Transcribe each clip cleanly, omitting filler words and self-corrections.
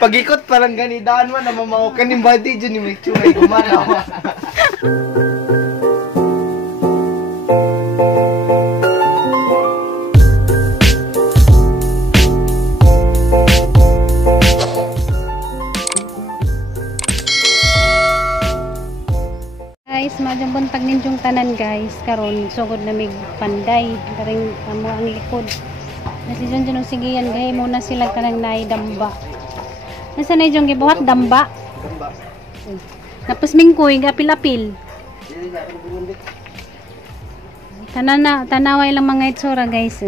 Pag-ikot parang ganidaan man, namamawakan yung body dyan yung may tsumay gumanaw. Guys, madang buntag ninjong tanan guys. Karon sugod na mig panday. Karing amo ang likod. Nasi dyan sige yan gay muna sila kanang naay damba. Nasa na yung gibuhat damba? Tapos mingkoy gapil-apil. Tanaway lang mga itsura guys.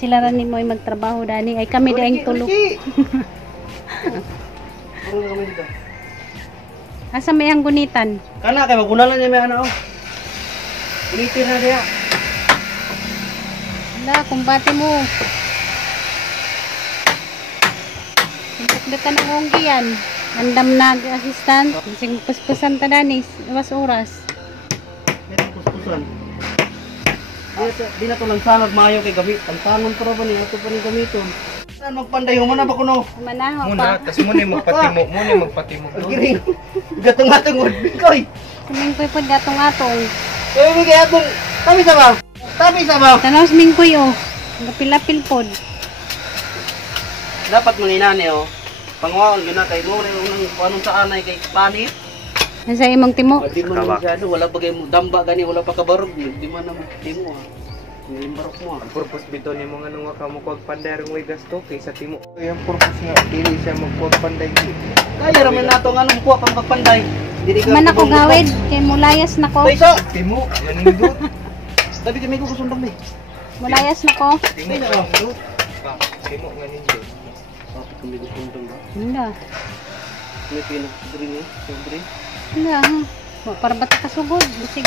Sila rin mo ay magtrabaho dani. Ay kami daing tulog. Asa may ang gunitan? Kana kay magunalan niya may ano. Gunitin na diya. Wala, kumbate mo. Datan ang onggi yan. Andam nag-assistant. Sing puspusan ta danis. Iwas oras. Meron puspusan. Di na to lang sanag maayo kay gamit. Tantangon para ba niya ito pa ni gamiton. Saan magpanday mo na ba kuno? Manaho Muna, pa. tas muna yung magpatimok. Giring. Gatong-gatong koy. Sumingkoy po gatong-atong. Eh bigay atong tabi sa ba? Tabi sa ba? Tanaw sumingkoy oh. Gapil-apil pod. Dapat manginani oh. Pangwaon gina kay mo unang anong sa anay kay panit. Nasa imong timo. Di mo masyado wala bagay mo damba gani wala pa kabarog di man na timo ah. Yung barok mo ah. Ang purpose bito ni mga nung ka mo kuwag panday rin way gasto kaysa timo. Yung purpose nga, dili siya magkuwag panday. Kaya raman nato nga nung kuha pang pagpanday. Dili ka. Man ako gawid kay mulayas nako. Paiso. Timo, manindot. Tabi kami ko kusundang ni. Mulayas nako. Timo, manindot. Timo, manindot. Bakit kami kusundang ba? Handa. May pinag-drink eh. Sobre. Handa. Para bata kasugod. Bisig.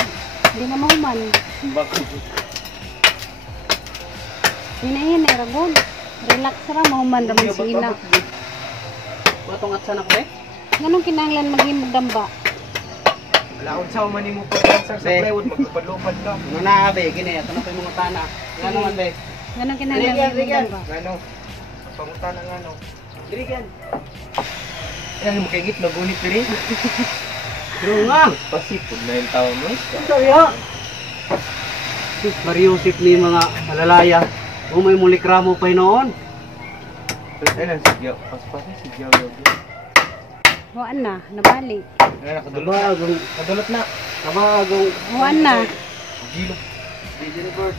Hindi na mahuman. Bakit? Hinahin ay ragod. Relax ra mahuman raman si ina. Matong at sana ko eh. Ganong kinahanglan maghimog damba. Laon sa umani mo pagkansang sa plywood, maglupan-lupan ka. Ano na be, gini, tanong ko yung mga tana. Ano man be? Ganong kinahanglan maghimog damba. Ano? Pangutan ng ano. Dirigan. Yan mo kay git, nagunit rin. Pero nga. Pasipod na yung tao mo. Ito ya. Sus, mariusip ni mga malalaya. Umay mulik ramo pa noon. Ayun, sigyaw. Pas-pas na sigyaw. Huwaan na. Nabali. Ayun, nakadulot na. Kabagong, Nadulot na. kabagong. Huwaan na. Gilok. Deliver.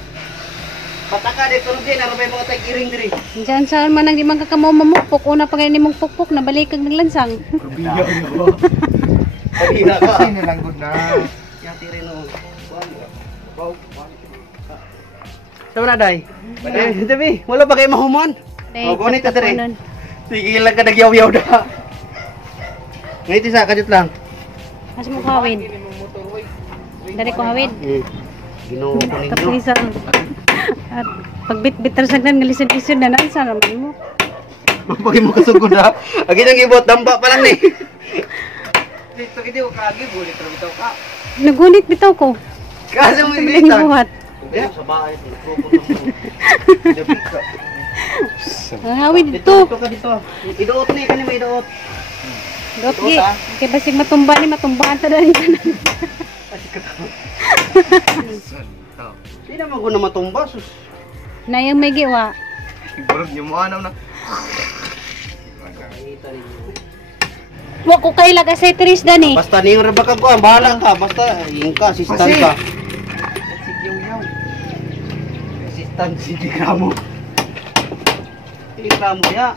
Pataka dito rin din, arabay mga tag-iring diri. Diyan saan man ang di man kakamaw mamukpok. Una pa ganyan mong pukpok. Nabalik kag naglansang. Kabiyaw na. Pagina ka. Ay, nalanggod na. Yang tiri no. Sama na day. Eh, tabi, wala ba kayo mahuman? O, gunit ka diri. Sige lang ka nagyaw-yaw da. Ngayon isa, kadit lang. Mas mo hawid. Dari ko hawid. Ginoo ko ninyo. Kapisa. At pagbit-bit rasagdan nga lisod-lisod na naan sa naman mo. Mapagin mo kasugod ha. Agi nang ibot, damba pa lang ni. Dito kiti ko kagi, bulit rin bitaw ka. Nagunit bitaw ko. Kasi mo Bilang ibita. buhat. Sa bahay, Ang hawid dito dito. ka dito. Iduot ni, kanina may iduot. Dotgi. Kaya basig matumba ni matumbahan ta dali kanan. Hindi naman ko na matumba. Sus. Na yung may giwa. Ibarog niyo mo anaw na. Wa ko kay laga sa tris dani. Basta niyong rebaka ko, bahala ka. Basta yung ka, assistant ka. Sigyaw-yaw. Assistant, sige ka mo. Sige ka mo ya.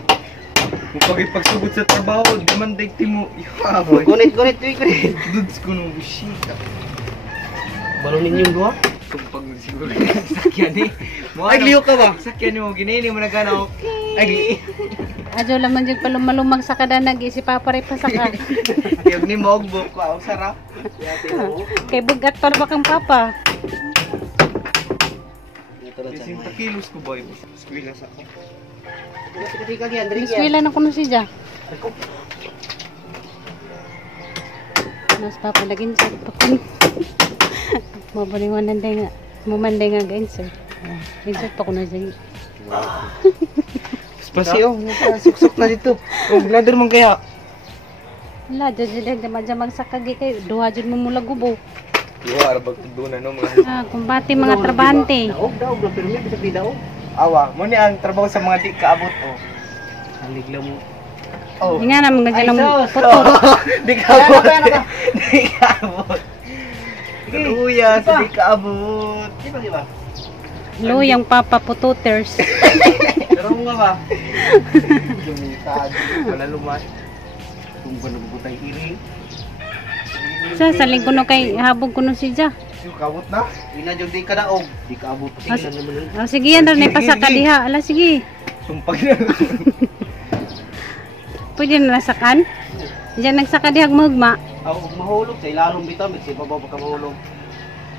Kung pagsugod sa trabaho, di man daig timo. Iwa, boy. Gunit. Dudes ko nung shit. Balunin yung dua. Kung pag siguro sakyan eh. Ay, liyo ka ba? Sakyan mo, ginini mo na gano'n. Ay, Adyo laman jud palummalumag sa kada nag-isip papare pa sa ka. tiyog ni Mogbok ko. Ang sarap. Kay bugat pa ba kang papa? Ising takilos ko, boy. Skwila sa ako. Iswila na kuno si Ja. Mas papalagin sa pakun. Mabaliwan day nga. Mumanday nga gain sir. Insert pa ko na siya. Spasi oh, suksok na dito. Kung ladder man kaya. Wala, dyan magsakagi kayo. Duha dyan mo mula gubo. Iwa, arabag tudunan no mga. Kumbati mga trabante. Daog, daog, pero may bisa daog. Awa, mo ni ang trabaho sa mga di kaabot oh. Haligla mo. Oh. Hindi nga naman ganyan Ay, ng sus. putot. Di kaabot. Ano ba? Di kaabot. Kuya, di kaabot. Di ba? Luyang papa pututers. Pero nga ba? Lumitad. Wala lumat. Kung ganun butay iri. Saling kuno kay habog kuno si Ja. Yung kabot na. Ina jud di ka daog. Di ka abot. Sige na naman. Sige yan rin pasaka diha. Ala sige. Sumpag na. Pwede na nasakan. Diyan nagsaka dihag magma. Ako mahulog sa ilalong bitaw, kasi pa ka mahulog.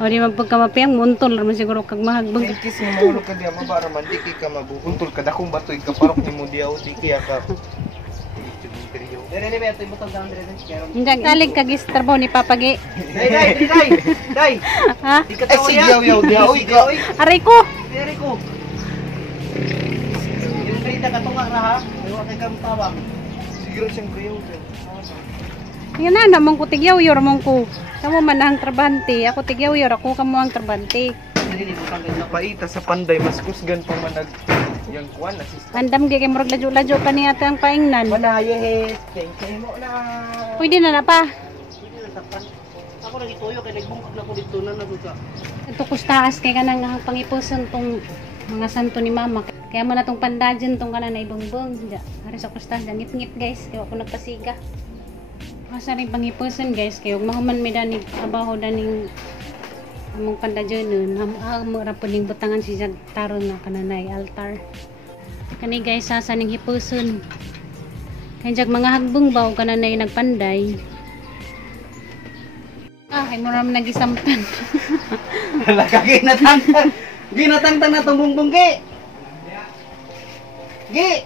O di man pagkamapiyang muntol raman siguro kag mahagbag. Kis nga mahulog ka diya mabara man di kay ka mabuhuntol ka dakong batoy ka parok ni mo diya o di kaya ka. Dere ni beto mo tag Andre kero. Diyan kalig kag trabaho ni Papagi. Dai. Ha? Di ka Ay tawo sigaw yaw diya oy ka. Aray ko. Dere ko. Yung rita ka tunga ra ha. Ay wa kay kam tawag. Siguro siyang kuyaw dyan. Yan na namang ko tigyaw-yor mong ko. Kamo man ang trabante. Ako tigyaw-yor ako kamo ang trabante. Dere ni butang kay Paita sa panday mas kusgan pa man nag yang kuan assist. Andam gi kay murag lajo-lajo pa ni ate ang paingnan. Manaye thank you mo na. Pwede na na pa. Ako lagi tuyo kay nagbungkag na ko dito na nagusa. Ito kustaas kay kanang pangipuson tong mga santo ni mama. Kaya mo na tong pandadyan tong kanan na ibongbong. Ari sa kustaas ngip-ngip guys. Kaya ako nagpasiga. Asa rin pangipuson guys. Kaya huwag mahuman may danig abaho daning among pandadyan nun. Mura po ning butangan si Jagtaro na kananay altar. Kani guys sa ning hipuson. Kaya jag mga hagbong ba o kananay nagpanday. Ay mo ram nagisamtan. Wala ka ginatangtang. Ginatangtang na tong bungbong gi. Gi.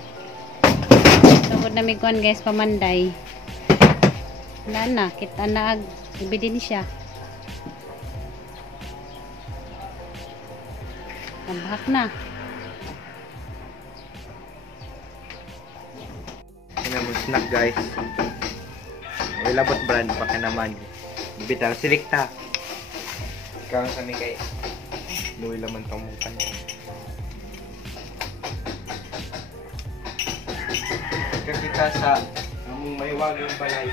Tungkod na may kuhan guys pamanday. Wala na, kita na ag ebidensya. Nabahak na. Ano mo snack guys. May labot brand pa ka naman. Bitaw silikta. Ikaw sa mi kay Luwi laman tong mukan. Kita sa among may wagong balay.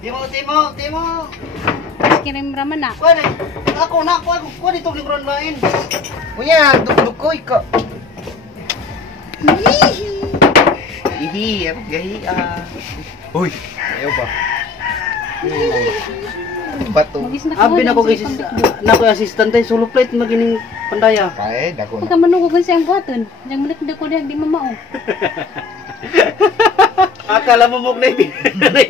Timo. Kirim raman na. Kuan ako na ko dito libron lain. Kuya, duk-dukoy ka. Ihi, gahi Uy, ayaw ba? Bato. Magis na Abi na ko guys na ko assistant ay solo plate magining pandaya. Kaya, dako na. Pagka manugugan siyang buhaton. Yang malik na ko dihag di mamao. Akala mo mog na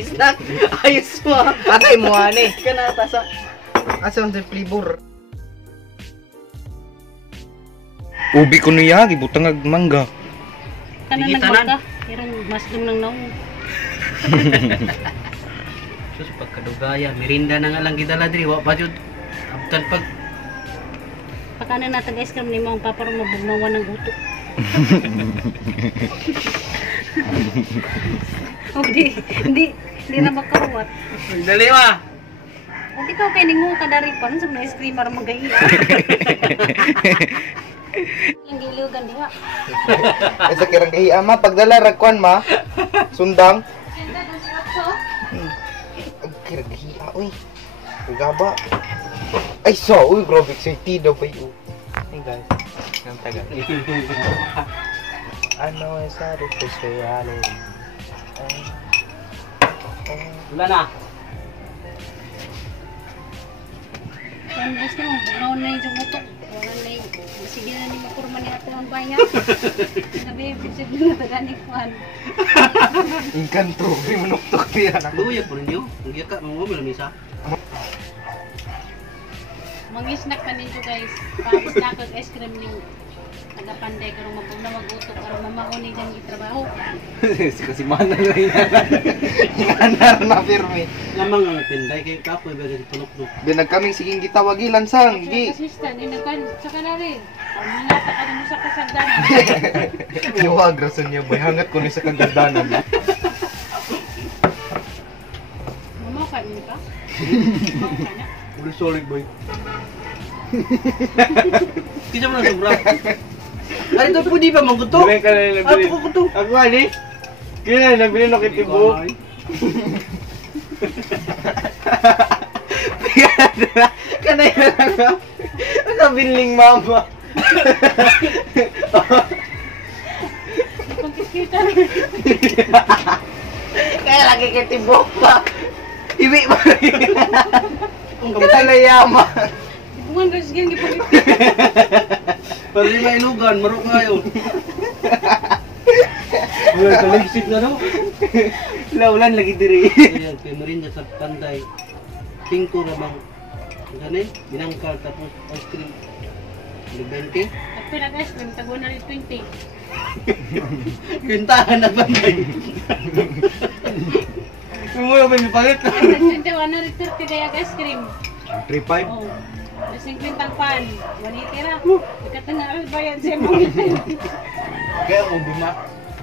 snack. Ayos mo. Patay mo ani. Kana tasa. Asa ang flavor? Ubi ko niya, gibutang ag mangga. Kana Sige, nagbaka. Irong mas dum nang naong. Sus pagkadugaya, merinda na nga lang gidala diri wa pa jud. Abtan pag Pagkana natin ice cream ni mo ang paparong mabugnawan ng utok. Hindi na makaruwat. dali wa. Hindi ka kay ningo ka dari pa sa ice cream para magayi. Ang gilugan diha. Esa kirang gahi ama pagdala ragkuan ma. Sundang. Ganda do si Otso. Ag kirang gahi uy. Gaba. Ay so, uy grabe excited daw pa yun. Hey guys, ang taga. Ano esa this reality. Wala na. Kan gusto mo, naon na yung utok. Wala na yung, sige na ni makurma ni ato ang bayan. Sabi, bisip na nagani kuhan. Inkanto, di manuktok niya. Luya po rin yun. Ang giyaka, mga mo misa. Mag-snack pa ninyo guys. Pa-snack og ice cream ni nagapanday karong mabugna magutok aron mamauni dyan gitrabaho. Kasi mana na rin. Anar na firme. Lamang ang pinday kay kapoy ba kasi tulok-tulok. Binag kaming siging gitawagilan sang gi. Assistant, inakan sa kanari. Nangata ka mo sa kasagdan. Iwag, rason niya boy. Hangat ko ni sa kagadanan. Mamaw ka niyo ka? Udah solid boy. Kita mo na sobra. Ay, ito pwede pa maguto. Bilhin ka na yung nabili. Ako kuto. Ako nga ni. Kaya na, nabili na kitibo. Kanay na lang. Ang kabiling mama. Pagkikita. Kaya lagi kitibo pa. Iwi pa rin. Kung Kita na yama. Bungan ka sige gipagkikita. Para di mailugan, marok kayo. Uy, kaligsik na no? Laulan lagi diri. Ayan, kay Marinda sa Panday. 5 ramang. Ganun, binangkal tapos ice cream. 20. Ako nag-ice cream, tago na rin 20. Kintahan na Panday. Kung mo yung palit. Ay, 21 na rin 30 kaya ice cream. 3-5. Oh. 50 ang pan. Manitira. Ikatangaral bayad siya mo. Kaya mo buma.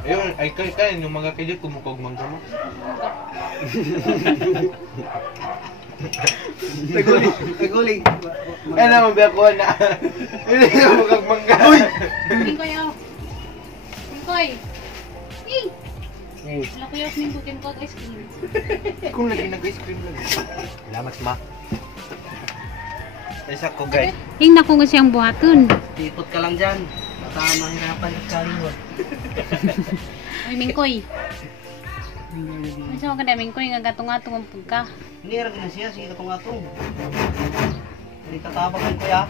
Ayun, ay kaya yung mga kajit kumukog mangga mo. Naguling. Ano naman biya ko na. Hindi na mukag mangga. Uy! Mingkoy ako. Mingkoy. Wala ko yung mingkoy kinko ice cream. Kung lagi nag-ice cream lang. Salamat ma. Isa ko guys. Hingna ko nga siyang buhaton. Tipot ka lang dyan. Baka mahirapan at kalingon. Ay, Mingkoy. Masa mo ka na, Mingkoy, nga gatong-atong ang pagka. Nira na siya, sige katong-atong. Hindi katabakan ko ya.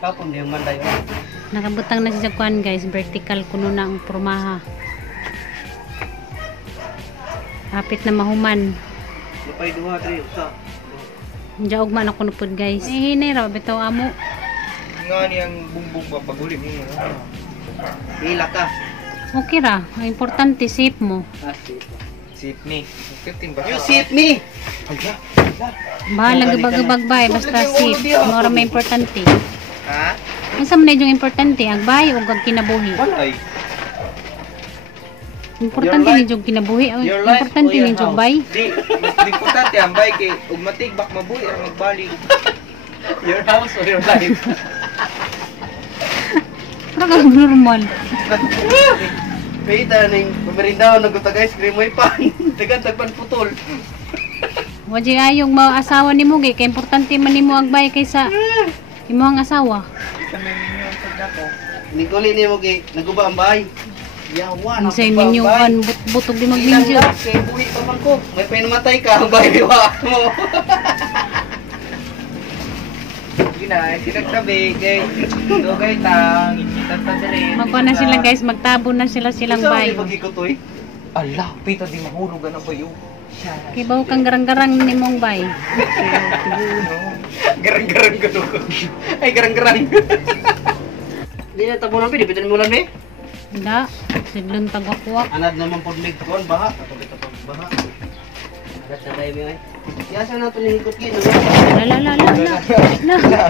Kapon di yung manday. Nakabutang na siya sa kuhan, guys. Vertical kuno na ang pormaha. Hapit na mahuman. Lupay 2, 3, usa. Diyaog man ako nupod, guys. Hinay raw, bitaw amo. Nga niyang bumbong ba paguli mo. Pila ka. Okay ra. Ang importante, safe mo. Sip ni. Kitin ba? You sit me! Bahala gabag-gabag bay, basta safe. Mora may importante. Ha? Ang sa man yung importante, ang bay o ang kinabuhi. Walay. Importante Your ni jog kinabuhi. Ang Your life importante o your ni jog house? bay. Di, mas importante ang bay kay ug matigbak mabuhi ang magbalik. Your house or your life? Para ka normal. Pita ning pamerindaw nagutag ice cream mo pan. Dagan tagpan putol. Waji ayong mga asawa ni mo, kay importante man nimo ang bay kaysa imo ang asawa. Kami ninyo ang pagdako. Nikoli ni mo kay naguba ang bahay. Yawan Ang say ninyo an butog di magminjo. Kay buhi pa man ko. May pinamatay ka ang bahay wa mo. Gina, sinagtabi kay dugay tang ikita ta dire. Magkuha na sila, guys, magtabo na sila silang bay. Pagikotoy. Ala, pita di mahulog na ba yun? Kay bawo kang garang-garang nimong bay. Garang-garang ko to. Ay garang-garang. Di na tabo na pidi bitan mo lang be. Da, sidlon tagwakwak. Anad naman pod mig kon baha. Katong ito pag baha. Agat na tayo mi ay. Yasa na to lingkot gid. La.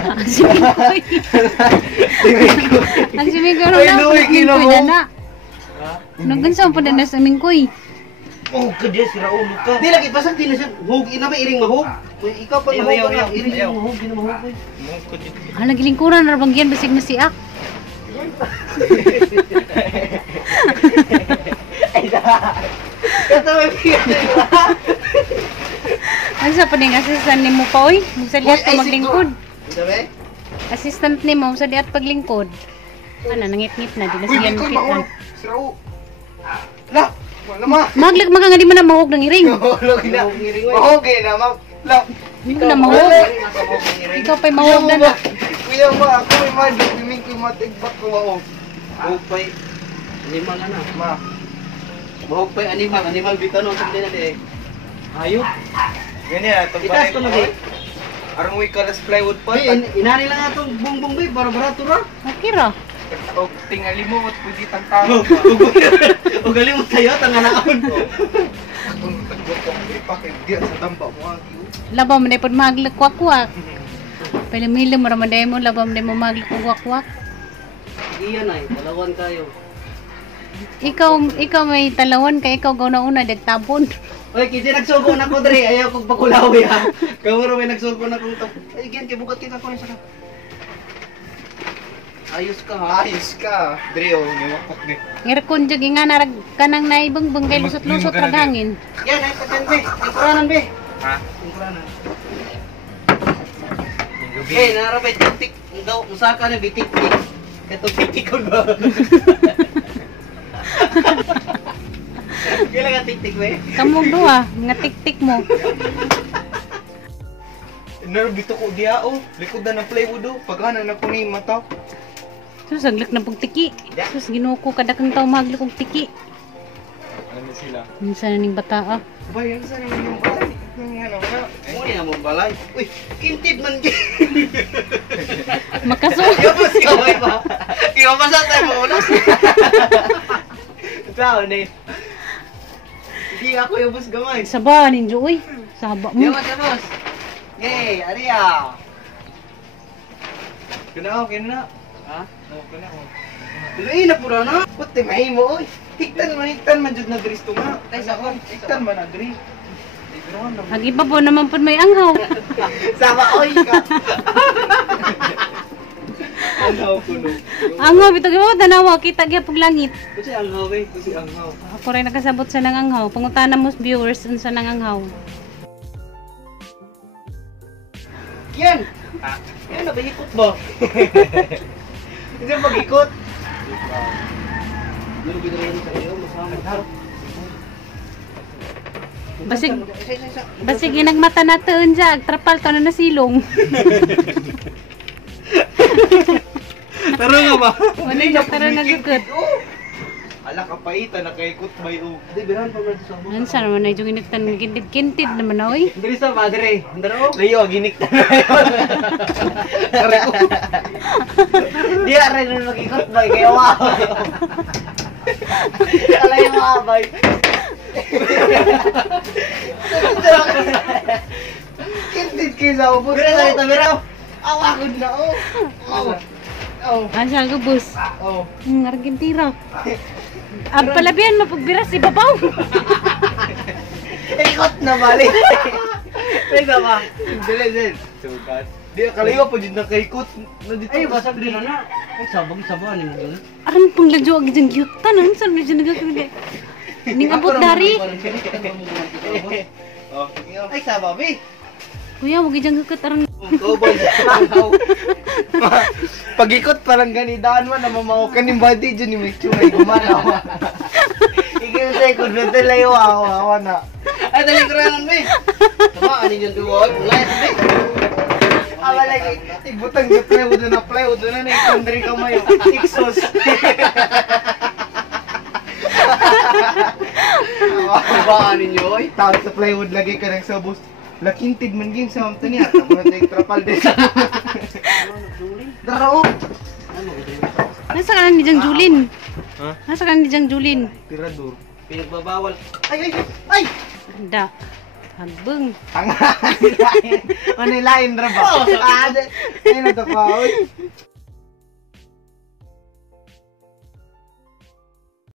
Ang simikoy. Ang simikoy Ay, na. luwi, kinamo. Na. Nagansa pa na sa mingkoy. Oh, kadya si Raul ka. Di lagi pasag di na siya hug ina may iring mahug. Ikaw pa mahug na iring mahug di na mahug. Hala gilingkuran ra bagyan basig na siak. Ay da. Kato may piyay. Ang sa paning assistant nimo pa oy, mugsaliat ka maglingkod. Sabi? Assistant nimo mugsaliat paglingkod. Ana nangit-ngit na di na siya nukitan. Si Raul. La, wala ma. Maglag mga nga di man na mahog ng iring. Mahulog na. Mahugay na, ma. La. Hindi mo na mahog. Ikaw pa'y mahog na na. Kuya ma, ako may man, biming ko matigbak ko mahog. Mahug pa'y animal na na. Ma. Mahug pa'y animal bitano sa din na di. Ayop. Ganyan, Itas ko na di. Arang may kalas plywood pa. Inani lang atong bongbong bay para barato ra. Okay ra. O tingali mo at pwede tang tao. Ugali mo tayo tanganaon. Kung tagbok ko, pa kay diya sa tamba mo. Labaw man ay pod maglagkwak-kwak. Pilimili mo naman dahil mo, labam dahil mo maglukog-wak-wak. Iyan ay, dalawan kayo. Ikaw may talawan kay ikaw gaw na una dagtabon. Oy, kasi nagsugo na ko dre, ayaw kong pakulawi ha. Kamuro may nagsugo na kong tap. Ay, gian, kibukat kita ko rin sa ayos ka ha. Ayos ka. Dre, oh, niwakot ni. Ngirakon jud nga narag kanang naibang kay lusot-lusot ragangin. Yan, ay pagyan be. Ay, kuranan be. Ha? Ay, kuranan. Yung gabi. Eh, narabay tik-tik. Daw, usaka na be tik-tik. Ito tik-tik ko ba? Kailan ka tik-tik be? Kamog duha, nga tik-tik mo. Nervito ko diya, oh. Likod na ng plywood, oh. Pagkana na ko ni mata. Sus, aglak na pagtiki. Sus, ginuko kada kang tao maglik og tiki. Ano sila? Minsan na ning bata ah. Ba, yan sa naman yung balay. Yung ano nga. Muli na mong balay. Uy, kintid man di. Makaso. Yabos ka ba ba? Ikaw pa sa tayo mo ulas. Tao na yun. Hindi ako yabos gamay. Saba ninjo uy. Saba mo. Yabos, yabos. Yay, Aria. Kena ako, kena. Ha? Oh, kena ako. Luy na pura na. Puti, mahimo, oy. Hiktan man jud na dris to nga. Tay, sa kon. Hiktan man na dris. Agi pa po naman po may anghaw. Sama oy ka. Anghaw ko no. Anghaw bitaw gyud tanawa kita gyud pag langit. Kasi anghaw eh, kasi anghaw. Ako rin nakasabot sa nang anghaw. Pangutana mo viewers unsa nang anghaw. Yan. Yan na bahikot ba? Hindi mag-ikot. Pero bidray ni sa iyo, masama. Basig ginagmata na tuon siya, trapal to na nasilong. Tara nga ba? Wala na tara nagukot. Ala ka paita na kay kut bay o. Hindi, birahan pa ba sa mo? Ano sa naman na yung inagtan kintid-kintid naman na oy. Dili sa padre. Ndaro. Layo ginik na. Di ara na mag-ikot ba kaya wow. Alay mo abay. Kintid kayo sa ubos. Bira sa ito, bira. Awakod na, oh. Oh. Oh. Asal gubus. Oh. Argentina. Palabihan mo pagbira si babaw. Ikot na balik. Teka ba? Dili, dili. Sugat. Di, kalayo po dyan nakaikot. Ay, basag din na. Ay, sabang-sabang ni mo doon. Aran pang ladyo ag jang gyutan ano sa medyo nagakagay. Ning abot dari. Oh, Ay, sababi. Kuya wag jang gakat aran. Tubol. pag-ikot parang ganidaan man na mamaw kaning body dyan ni Michu may gumana. Ikaw sa ikot, doon layo awa na. Ay, dali ko rin be. Tama, anin yung duwag. Light be. Awa lagi, ibutang sa plywood na plywood na na ikondri ka mayo. Iksos. Diba, anin nyo, oy? Tawag sa plywood lagi ka ng sabos. Lakintid man ging sa mamta niya. Tapos na trapal din. Daro. Nasa kanan ni Jang Julin. Ha? Nasa kanan ni Jang Julin. Tirador. Pinagbabawal. Ay, ay, ay! Da. Hagbeng. Tanga. Ano lain ra ba? Oh, Ay na to pa.